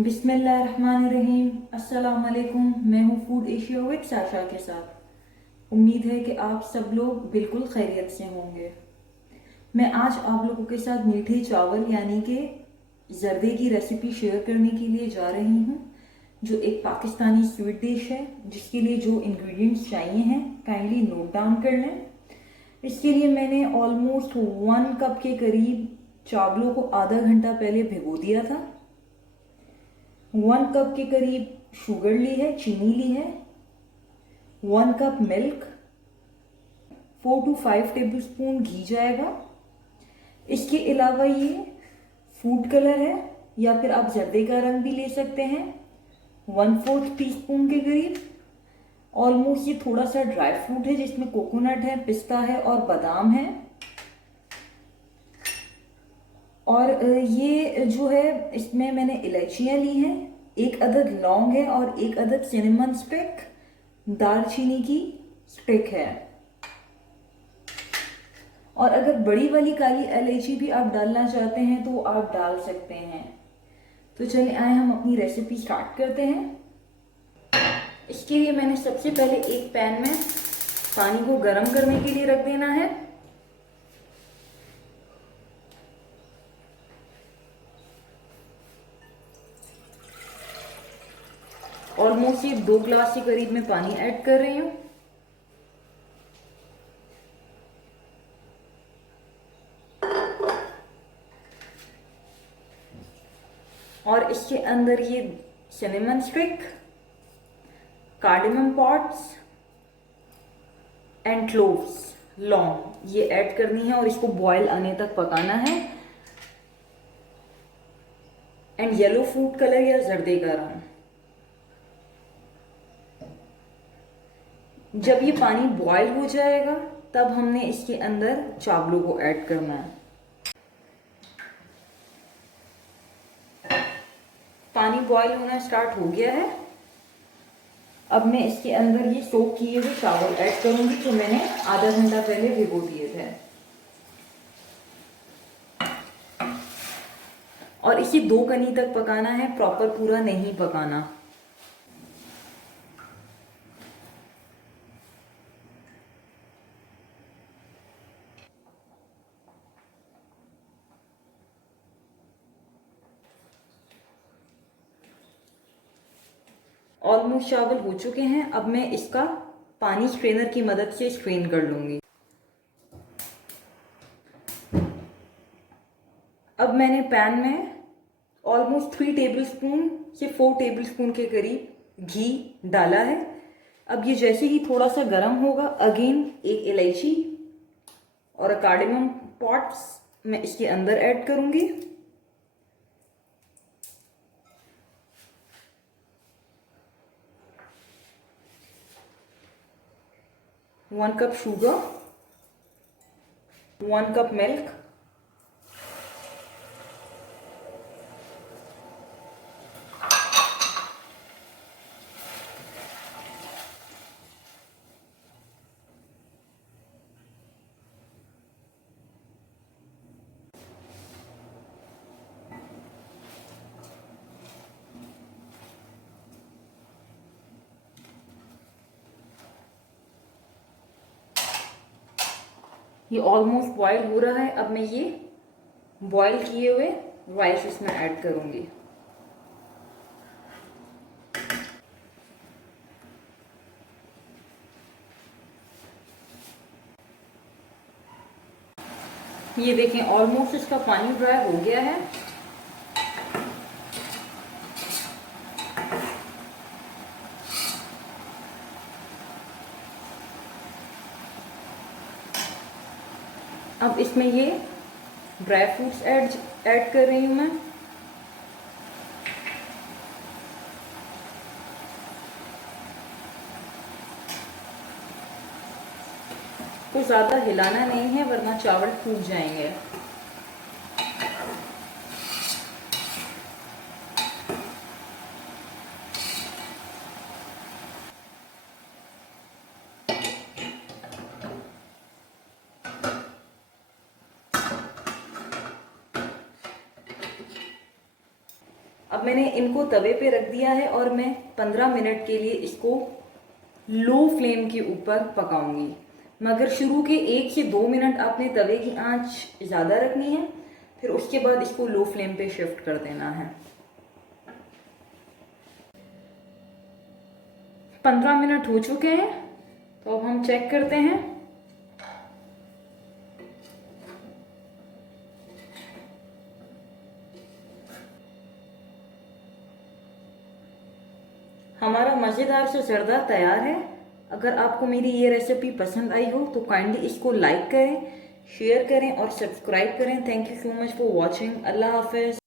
बिस्मिल्लाहिर्रहमानिर्रहीम। अस्सलाम वालेकुम। मैं हूँ फूड एशिया विद साशा के साथ। उम्मीद है कि आप सब लोग बिल्कुल खैरियत से होंगे। मैं आज आप लोगों के साथ मीठे चावल यानी कि जर्दे की रेसिपी शेयर करने के लिए जा रही हूँ, जो एक पाकिस्तानी स्वीट डिश है जिसके लिए जो इंग्रेडिएंट्स चाहिए हैं काइंडली नोट डाउन कर लें। इसके लिए मैंने ऑलमोस्ट 1 कप के करीब चावलों को आधा घंटा पहले भिगो दिया था। 1 कप के करीब शुगर ली है, चीनी ली है। 1 cup milk, 4 to 5 tablespoon घी जाएगा। इसके अलावा ये फूड कलर है या फिर आप जर्दे का रंग भी ले सकते हैं, 1/4 टीस्पून के करीब। ऑलमोस्ट ये थोड़ा सा ड्राई फ्रूट है जिसमें कोकोनट है, पिस्ता है और बादाम है। और ये जो है इसमें मैंने इलायचियाँ ली हैं, 1 अदद लौंग है और 1 अदद सिनेमन स्टिक, दालचीनी की स्टिक है। और अगर बड़ी वाली काली इलायची भी आप डालना चाहते हैं तो आप डाल सकते हैं। तो चलिए आए हम अपनी रेसिपी स्टार्ट करते हैं। इसके लिए मैंने सबसे पहले एक पैन में पानी को गर्म करने के लिए रख देना है। ऑलमोस्ट ये 2 ग्लास के करीब मैं पानी ऐड कर रही हूँ। और इसके अंदर ये cinnamon stick, cardamom pods and cloves, लौंग, ये ऐड करनी है और इसको बॉयल आने तक पकाना है। एंड येलो फूड कलर या जर्दे का रंग। जब ये पानी बॉयल हो जाएगा तब हमने इसके अंदर चावलों को ऐड करना है। पानी बॉयल होना स्टार्ट हो गया है। अब मैं इसके अंदर ये सोक किए हुए चावल ऐड करूंगी जो मैंने आधा घंटा पहले भिगो दिए थे। और इसे 2 कनी तक पकाना है, प्रॉपर पूरा नहीं पकाना। ऑलमोस्ट चावल हो चुके हैं। अब मैं इसका पानी स्ट्रेनर की मदद से स्ट्रेन कर लूंगी। अब मैंने पैन में ऑलमोस्ट 3 टेबल स्पून से 4 टेबल स्पून के करीब घी डाला है। अब ये जैसे ही थोड़ा सा गर्म होगा, अगेन एक इलायची और कार्डेमम पॉड्स मैं इसके अंदर ऐड करूंगी। One cup sugar, 1 cup milk, ये ऑलमोस्ट बॉयल हो रहा है। अब मैं ये बॉयल किए हुए राइस इसमें ऐड करूंगी। ये देखें ऑलमोस्ट इसका पानी ड्राई हो गया है। अब इसमें ये ड्राई फ्रूट्स ऐड कर रही हूँ मैं। को ज़्यादा हिलाना नहीं है वरना चावल फूट जाएंगे। अब मैंने इनको तवे पे रख दिया है और मैं 15 मिनट के लिए इसको लो फ्लेम के ऊपर पकाऊंगी। मगर शुरू के 1 से 2 मिनट आपने तवे की आंच ज़्यादा रखनी है, फिर उसके बाद इसको लो फ्लेम पे शिफ्ट कर देना है। 15 मिनट हो चुके हैं, तो अब हम चेक करते हैं। हमारा मज़ेदार सा जर्दा तैयार है। अगर आपको मेरी ये रेसिपी पसंद आई हो तो काइंडली इसको लाइक करें, शेयर करें और सब्सक्राइब करें। Thank you so much for watching. अल्लाह हाफिज़।